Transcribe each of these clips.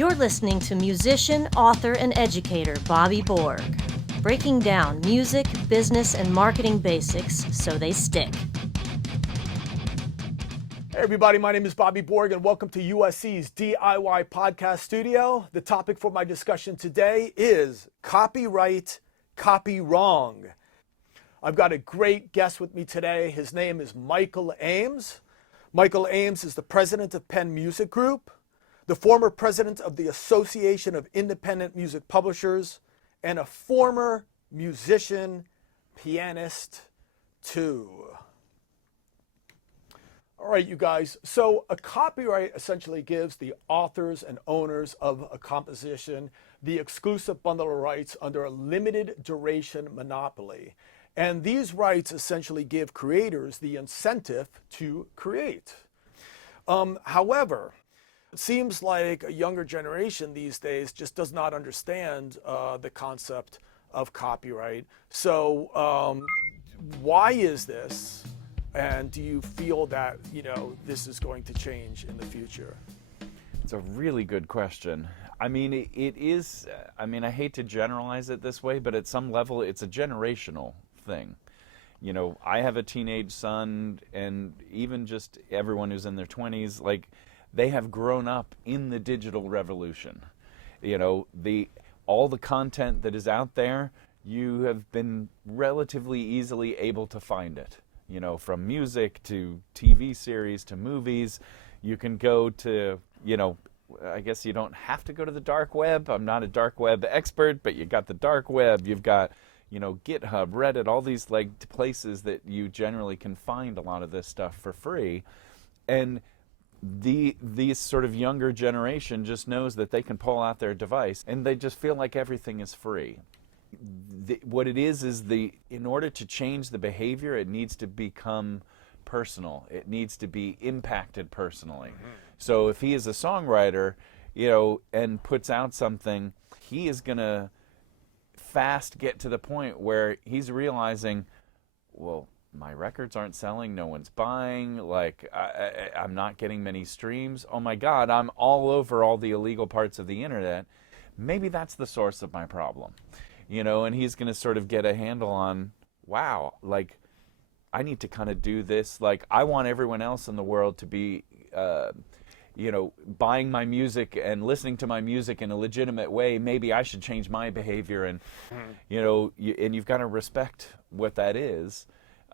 You're listening to musician, author, and educator Bobby Borg, breaking down music, business, and marketing basics so they stick. Hey everybody, my name is Bobby Borg and welcome to USC's DIY podcast studio. The topic for my discussion today is copyright, copy wrong. I've got a great guest with me today. His name is Michael Eames. Michael Eames is the president of Penn Music Group, the former president of the Association of Independent Music Publishers, and a former musician, pianist too. All right, you guys, so a copyright essentially gives the authors and owners of a composition the exclusive bundle of rights under a limited duration monopoly. And these rights essentially give creators the incentive to create. However, it seems like a younger generation these days just does not understand the concept of copyright. So why is this? And do you feel that, this is going to change in the future? It's a really good question. I mean, it is, I hate to generalize it this way, but at some level, it's a generational thing. I have a teenage son, and even just everyone who's in their 20s, they have grown up in the digital revolution. All the content that is out there, you have been relatively easily able to find it. From music to TV series to movies, you can go to, I guess you don't have to go to the dark web. I'm not a dark web expert, but you got the dark web. You've got, GitHub, Reddit, all these places that you generally can find a lot of this stuff for free. And these sort of younger generation just knows that they can pull out their device and they just feel like everything is free. What it is in order to change the behavior, it needs to become personal. It needs to be impacted personally. Mm-hmm. So if he is a songwriter, and puts out something, he is going to fast get to the point where he's realizing, well, my records aren't selling, no one's buying, I'm not getting many streams. Oh my God, I'm all over all the illegal parts of the internet. Maybe that's the source of my problem. And he's going to sort of get a handle on, wow, I need to kind of do this. I want everyone else in the world to be, buying my music and listening to my music in a legitimate way. Maybe I should change my behavior. And, and you've got to respect what that is,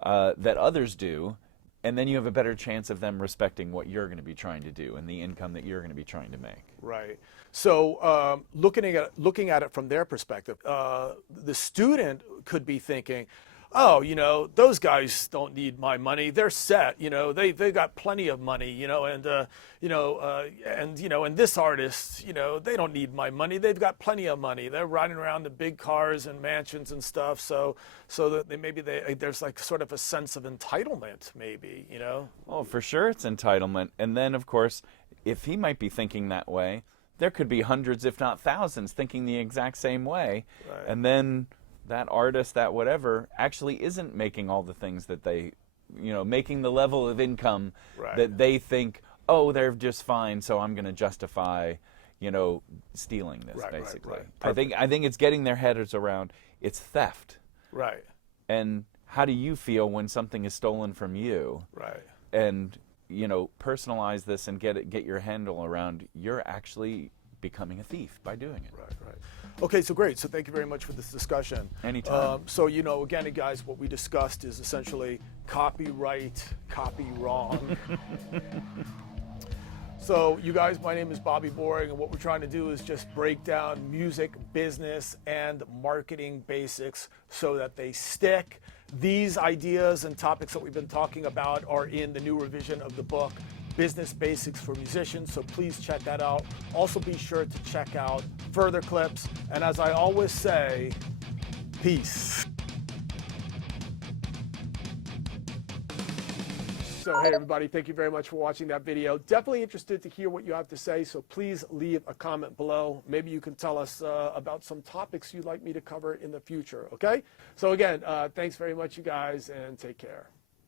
that others do. And then you have a better chance of them respecting what you're going to be trying to do and the income that you're going to be trying to make. Right. So looking at it from their perspective, the student could be thinking, oh, those guys don't need my money. They're set. They got plenty of money. And this artist, they don't need my money. They've got plenty of money. They're riding around in big cars and mansions and stuff. So that there's sort of a sense of entitlement, maybe. Oh, for sure, it's entitlement. And then, of course, if he might be thinking that way, there could be hundreds, if not thousands, thinking the exact same way. Right. And then that artist, that whatever, actually isn't making all the things that they, making the level of income right. that they think, oh, they're just fine, so I'm going to justify, stealing this, right, basically. Right. I think it's getting their heads around, it's theft. Right. And how do you feel when something is stolen from you? Right. And, personalize this and get your handle around, you're actually becoming a thief by doing it. Right. Okay, so great. So thank you very much for this discussion. Anytime. So, again, guys, what we discussed is essentially copyright, copy wrong. So, you guys, my name is Bobby Borg, and what we're trying to do is just break down music, business, and marketing basics so that they stick. These ideas and topics that we've been talking about are in the new revision of the book, Business Basics for Musicians, so please check that out. Also be sure to check out further clips, and as I always say, peace. So hey everybody, thank you very much for watching that video. Definitely interested to hear what you have to say, so please leave a comment below. Maybe you can tell us about some topics you'd like me to cover in the future, okay? So again, thanks very much you guys, and take care.